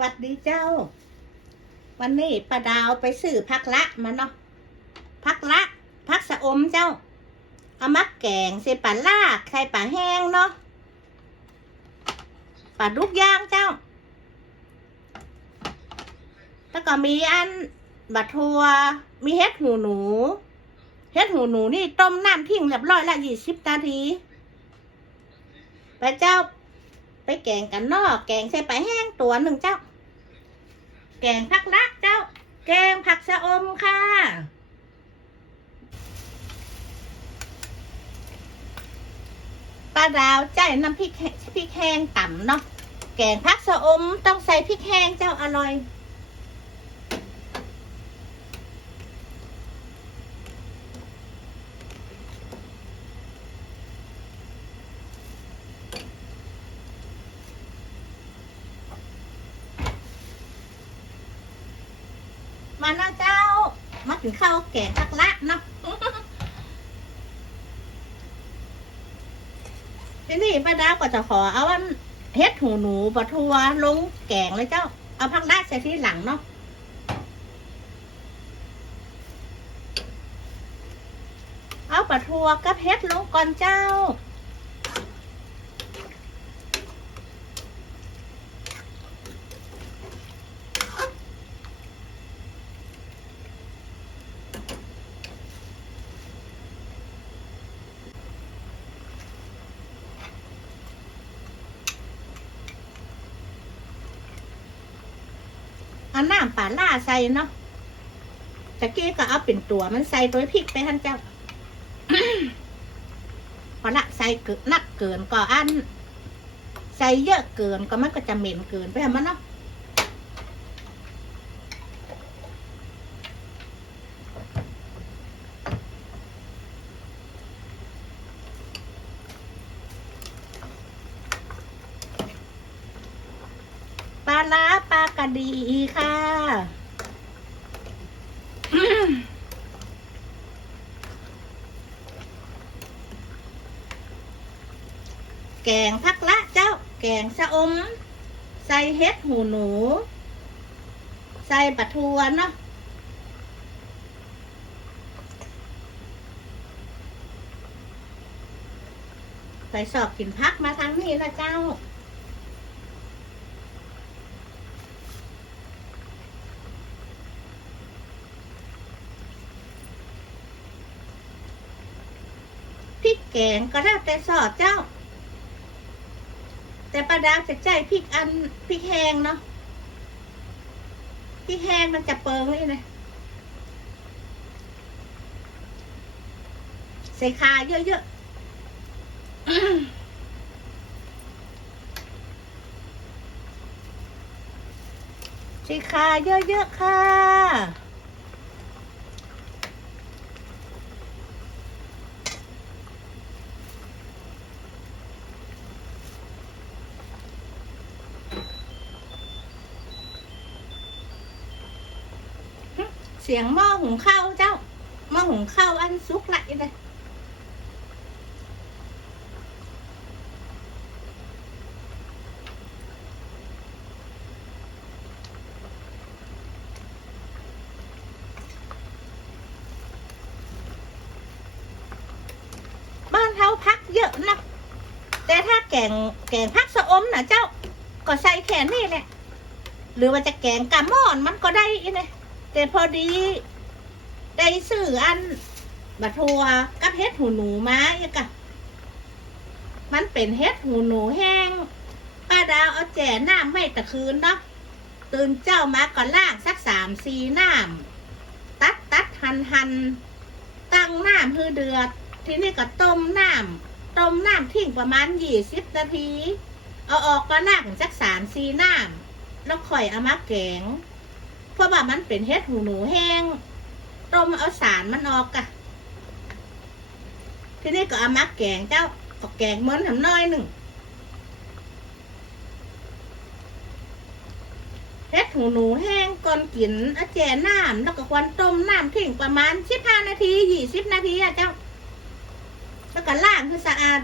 วัดดีเจ้า วันนี้ป้าดาวไปซื้อพักละมาเนาะพักละพักสะอมเจ้า เอามักแกงใส่ปลาลากใส่ปลาแห้งเนาะปลาดุกย่างเจ้า แล้วก็มีอันบัดทัวมีเฮ็ดหูหนู เฮ็ดหูหนูนี่ต้มน้ำทิ้งเรียบร้อยละยี่สิบนาทีไปเจ้าไปแกงกันเนอก แกงใส่ปลาแห้งตัวหนึ่งเจ้า แกงผักลักเจ้า แกงผักชะอมค่ะป้าดาวใจายน้ำพริกพริกแห้งต่ำเนาะแกงผักชะอมต้องใส่พริกแห้งเจ้าอร่อย มานะเจ้า มาถึงข้าวแกงผักละเนาะทีนี่ป้าดาวก็จะขอเอาอันเฮ็ดหูหนูปลาทัวลงแกงเลยเจ้า เอาผักละใส่ที่หลังเนาะเอาปลาทัวกับเฮ็ดลงก่อนเจ้า น้ำปลาล่าใส่เนาะตะกี้ก็เอาเป็นตัวมันใส่ตัวพริกไปท่านเจ้าพอละใส่เกินนักเกินก็อัน ใส่เยอะเกินก็มันก็จะเหม็นเกินไปมันเนาะ ปลาล้าปลากระดีค่ะแกงพักละเจ้า แกงสะอม ใส่เห็ดหูหนู ใส่ปลาทูเนาะใส่สอบกินพักมาทางนี้นะเจ้า แกงก็ได้แต่สอดเจ้า แต่ประดาวจะใจพริกอันพริกแห้งเนาะพริกแห้งมันจะเปิงเลยนะใส่คาเยอะๆใส่คาเยอะๆค่ะ เสียงหม้อหุงข้าวเจ้าหม้อหุงข้าวอันสุกละอีเลยบ้านเฮาพักเยอะนะแต่ถ้าแกงแกงพักสะอมนะเจ้า ก็ใส่แค่นี้แหละหรือว่าจะแกงกะม่อนมันก็ได้อีเลย แต่พอดีได้ซื้ออันบัทัวกับเฮ็ดหูหนูมาอีกอะมันเป็นเฮ็ดหูหนูแห้งป้าดาวเอาแจ่น้ำไม่ตะคืนเนาะตื่นเจ้ามาก่อนล่างสักสามสี่น้ำตัดตัดหันหันตั้งน้ำฮือเดือด ทีนี้ก็ต้มน้ำต้มน้ำทิ้งประมาณยี่สิบนาที เอาออกก็ล่างสักสามสี่น้ำแล้วค่อยเอามาแกง เพราะว่ามันเป็นเฮ็ดหูหนูแห้ง ต้มเอาสารมันออกกะทีนี้ก็เอามาแกงเจ้าก็แกงเหมือนทำน้อยหนึ่งเฮ็ดหูหนูแห้งก่อนกินอาแจน้ำแล้วก็ควันต้มน้ำทิ้งประมาณสิบห้านาทียี่สิบนาทีอะเจ้า แล้วก็ล้างให้สะอาด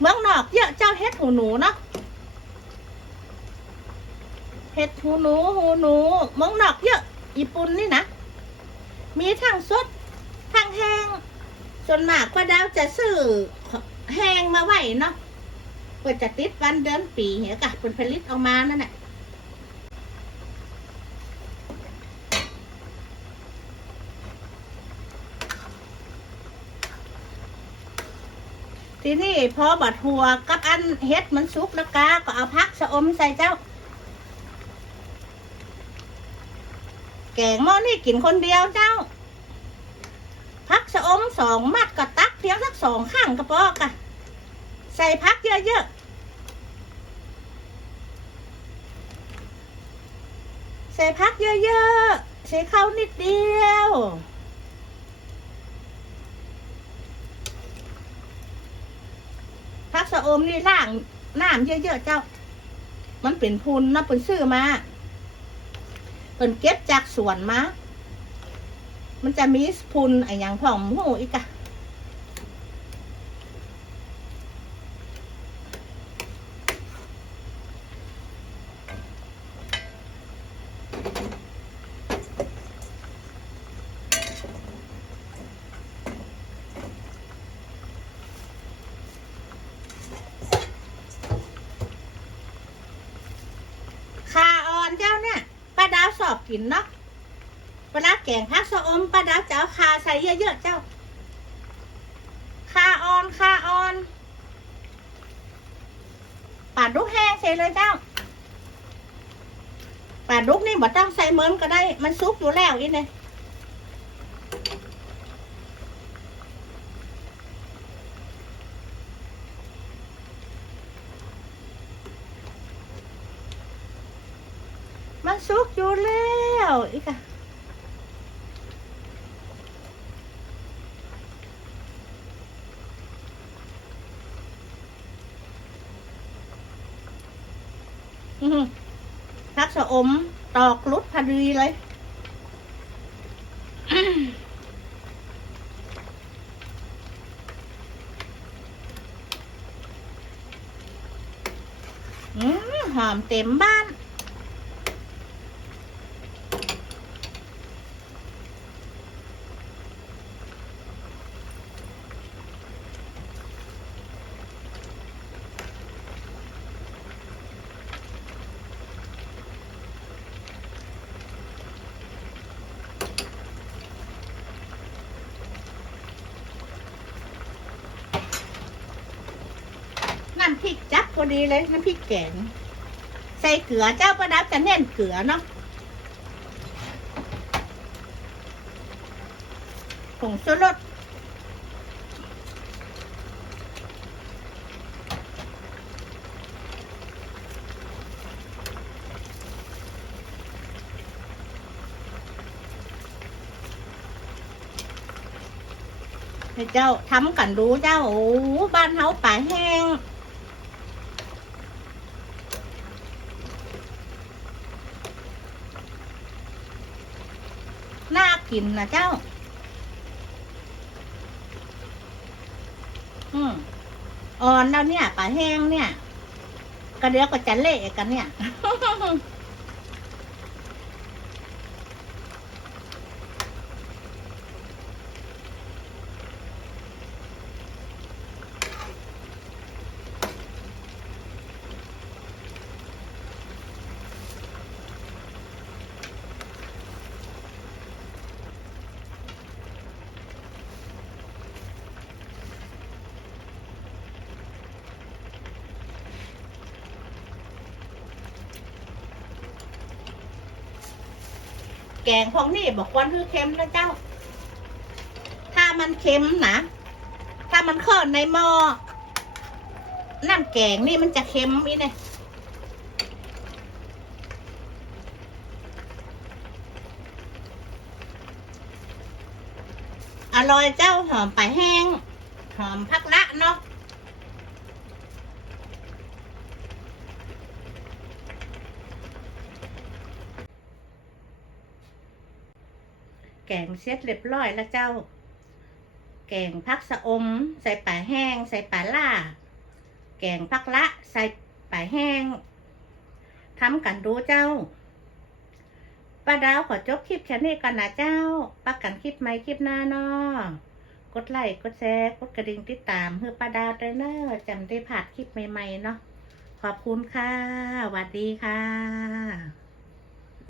เมืองนอกเยอะเจ้าเฮ็ดหูหนูเนาะ เฮ็ดหูหนูหูหนูมองนอกเยอะญี่ปุ่นนี่นะ มีทั้งสดทั้งแห้งส่วนมากป้าดาวจะซื้อแห้งมาไว้เนาะเพื่อจะติดวันเดือนปีเหี้ยกะเป็นผลิตออกมานั่นแหละทีนี้พอบัดหัวกับอันเฮ็ดมันสุกแล้วกาก็เอาพักสะอมใส่เจ้า แกงหม้อนี่กินคนเดียวเจ้า พักสะอมสองมัดก็ตักเพียงสักสองข้างกระปอกอะใส่พักเยอะๆ ใส่พักเยอะๆ ใส่ข้าวนิดเดียวพักสะอมนี่ล่างน้ำเยอะๆเจ้า มันเป็นพุนนะเป็นซื้อมา เป็นเก็บจากสวนมา มันจะมีพุนไอ้ยังผอมหูอีกอะคาออนเจ้าเนี่ยป้าดาวสอบ กินเนาะเวลาแกงพักสะอมป้าดาวจะเอาคาใส่เยอะๆเจ้าคาออนคาออนปาดลูกแห้งใส่เลยเจ้าปาดลูกนี่บ่ต้องใส่เหมือนก็ได้ มันซุกอยู่แล้วอีเนี่ยมันซุกอยู่แล้ วอีกอะพักสะอม ตอกลุดพอดีเลยอืมหอมเต็มบ้าน ริกจับพอดีเลยน้ำพริกแกง ใส่เกลือเจ้าประดับจะเน้นเกลือเนาะผงชูรสเจ้าทำกันรู้เจ้าโอ้บ้านเฮาป่าแห้ง กินนะเจ้า อืมอ่อนแล้วเนี่ยปลาแห้งเนี่ย ก็เดี๋ยวก็จะเละกันเนี่ย แกงพวกนี้บอกวันคือเค็มนะเจ้า ถ้ามันเค็มนะ ถ้ามันเข้าในหม้อน้ำแกงนี่มันจะเค็มอีเนี่ยอร่อยเจ้าหอมปลาแห้ง หอมพักละเนาะ แกงเสร็จเรียบร้อยแล้วเจ้า แกงพักสะอม ใส่ปลาแห้ง ใส่ปลาล่า แกงพักละ ใส่ปลาแห้งทำกันดูเจ้าป้าดาวขอจบคลิปแค่นี้ก่อนนะเจ้าปักกันคลิปใหม่คลิปหน้าเนาะกดไลค์กดแชร์กดกระดิ่งติดตามเพื่อป้าดาวด้วยเนอะจำได้ผ่านคลิปใหม่ๆเนาะขอบคุณค่ะสวัสดีค่ะ